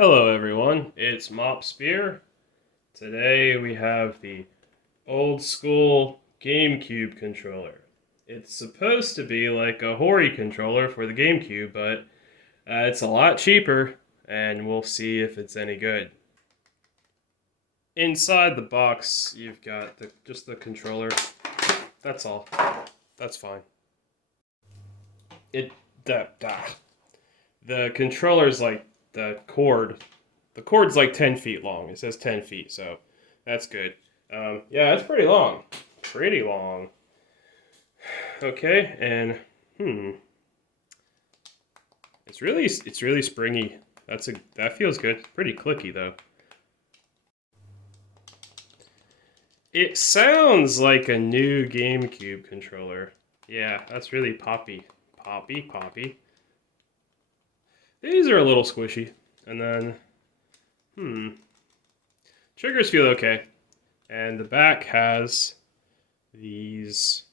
Hello everyone, it's Mop Spear. Today we have the Old Skool GameCube Controller. It's supposed to be like a Hori controller for the GameCube, but it's a lot cheaper, and we'll see if it's any good. Inside the box, you've got just the controller. That's all. That's fine. The controller's like the cord. The cord's like 10 feet long. It says 10 feet, so that's good. Yeah, it's pretty long. Pretty long. Okay, and it's really springy. That feels good. Pretty clicky though. It sounds like a new GameCube controller. Yeah, that's really poppy. Poppy. These are a little squishy. And then, triggers feel okay. And the back has these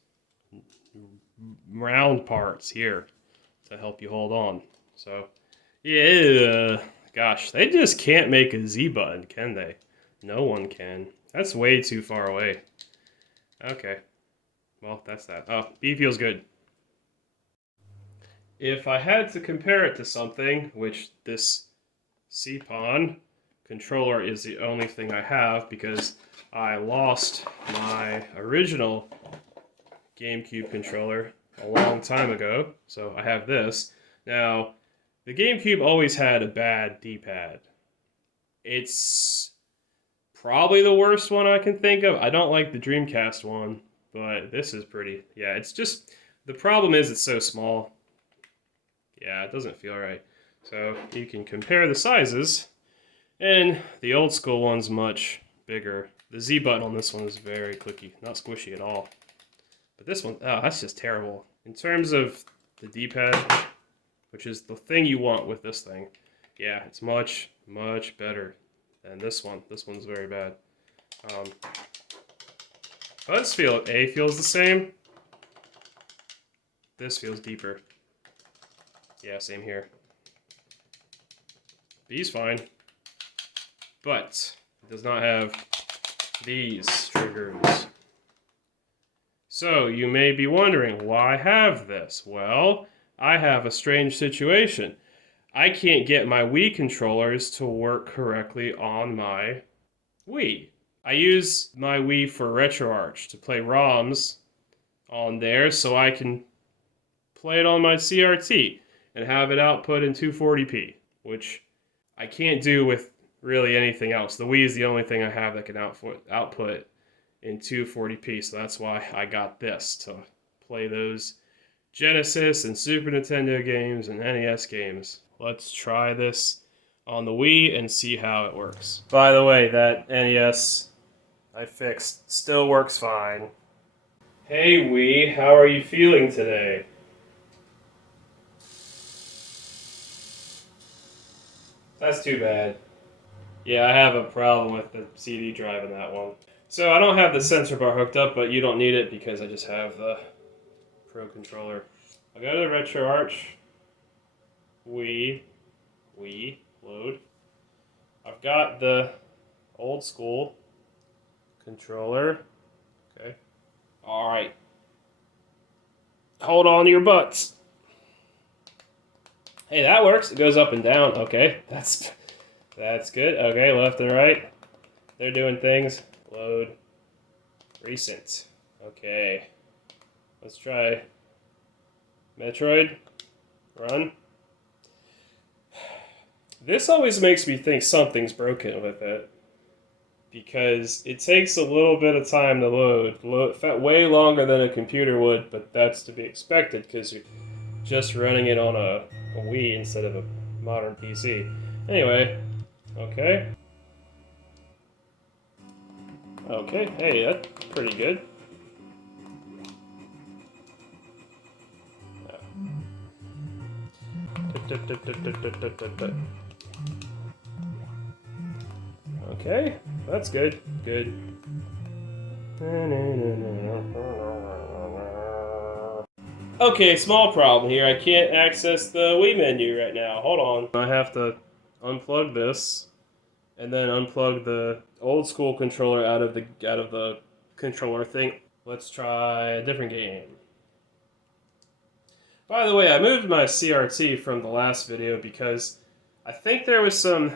round parts here to help you hold on. So, yeah, gosh, they just can't make a Z button, can they? No one can. That's way too far away. Okay. Well, that's that. Oh, B feels good. If I had to compare it to something, which this C-Pon controller is the only thing I have because I lost my original GameCube controller a long time ago, so I have this. Now, the GameCube always had a bad D-pad. It's probably the worst one I can think of. I don't like the Dreamcast one, but this is pretty. Yeah, it's just, the problem is it's so small. Yeah, it doesn't feel right. So you can compare the sizes, and the Old Skool one's much bigger. The Z button on this one is very clicky, not squishy at all. But this one, oh, that's just terrible. In terms of the D-pad, which is the thing you want with this thing, yeah, it's much better than this one. This one's very bad. Let's feel it. A feels the same. This feels deeper. Yeah, same here. B's fine, but it does not have these triggers. So you may be wondering, why have this? Well, I have a strange situation. I can't get my Wii controllers to work correctly on my Wii. I use my Wii for RetroArch to play ROMs on there so I can play it on my CRT and have it output in 240p, which I can't do with really anything else. The Wii is the only thing I have that can output in 240p, so that's why I got this, to play those Genesis and Super Nintendo games and NES games. Let's try this on the Wii and see how it works. By the way, that NES I fixed still works fine. Hey Wii, how are you feeling today? That's too bad. Yeah, I have a problem with the CD drive in that one. So I don't have the sensor bar hooked up, but you don't need it because I just have the Pro controller. I'll go to RetroArch. Wii, load. I've got the Old Skool controller. Okay. Alright. Hold on to your butts. Hey, that works. It goes up and down. Okay, that's good. Okay, left and right. They're doing things. Load. Recent. Okay. Let's try Metroid. Run. This always makes me think something's broken with it, because it takes a little bit of time to load. Way longer than a computer would, but that's to be expected because you're just running it on a Wii instead of a modern PC. Anyway, okay. Okay, hey, that's pretty good. Okay, that's good. Good. Okay, small problem here. I can't access the Wii menu right now. Hold on. I have to unplug this, and then unplug the Old Skool controller out of the controller thing. Let's try a different game. By the way, I moved my CRT from the last video because I think there was some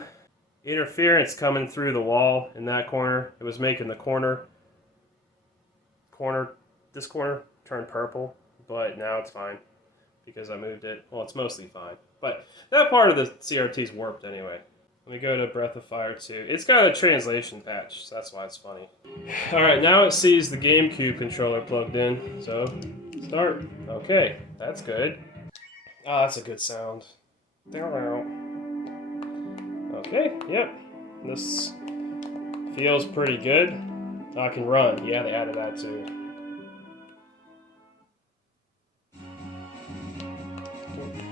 interference coming through the wall in that corner. It was making the this corner turn purple, but now it's fine because I moved it. Well, it's mostly fine, but that part of the CRT's warped anyway. Let me go to Breath of Fire 2. It's got a translation patch, so that's why it's funny. Alright, now it sees the GameCube controller plugged in, so start. Okay, that's good. Ah, that's a good sound. Okay, yep. This feels pretty good. I can run. Yeah, they added that too.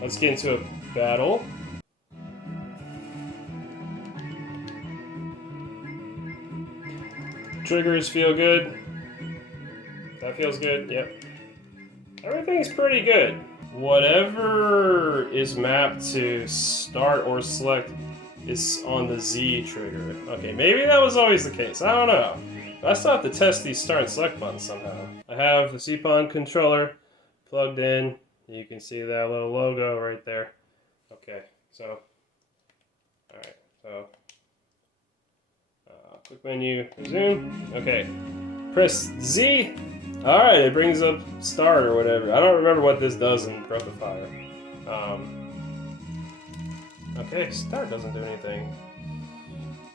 Let's get into a battle. Triggers feel good. That feels good, yep. Everything's pretty good. Whatever is mapped to start or select is on the Z trigger. Okay, maybe that was always the case. I don't know. But I still have to test these start and select buttons somehow. I have the CPON controller plugged in. You can see that little logo right there. Okay, so, alright, so, quick menu, resume. Okay, press Z. Alright, it brings up start or whatever. I don't remember what this does in Breath of Fire. Okay, start doesn't do anything.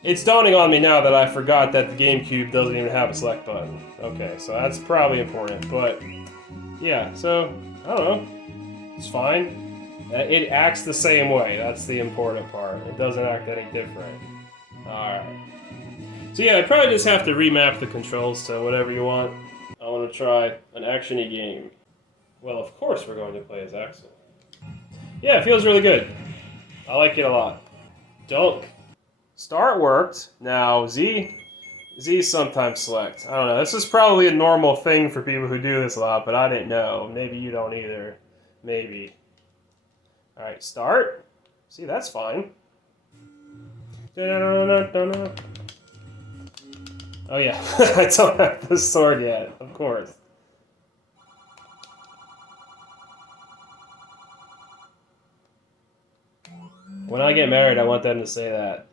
It's dawning on me now that I forgot that the GameCube doesn't even have a select button. Okay, so that's probably important, but yeah, so, I don't know. It's fine. It acts the same way. That's the important part. It doesn't act any different. Alright. So yeah, I probably just have to remap the controls to whatever you want. I want to try an action-y game. Well, of course we're going to play as Axel. Yeah, it feels really good. I like it a lot. Dunk. Start worked. Now Z sometimes select. I don't know. This is probably a normal thing for people who do this a lot, but I didn't know. Maybe you don't either. Maybe. Alright, start. See, that's fine. Oh yeah, I don't have the sword yet, of course. When I get married, I want them to say that.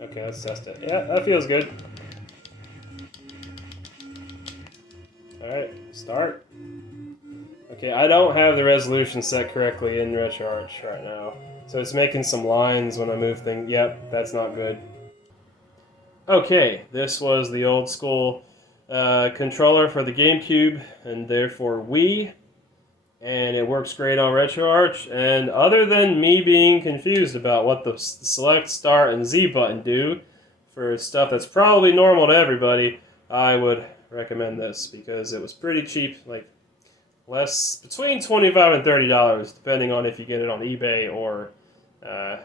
Okay, let's test it. Yeah, that feels good. Alright, start. Okay, I don't have the resolution set correctly in RetroArch right now. So it's making some lines when I move things. Yep, that's not good. Okay, this was the Old Skool controller for the GameCube and therefore Wii. And it works great on RetroArch. And other than me being confused about what the select, start, and Z button do for stuff that's probably normal to everybody, I would recommend this because it was pretty cheap, like between $25 and $30, depending on if you get it on eBay or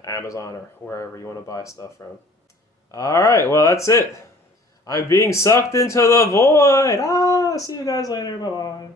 Amazon or wherever you want to buy stuff from. Alright, well that's it. I'm being sucked into the void. See you guys later. Bye-bye.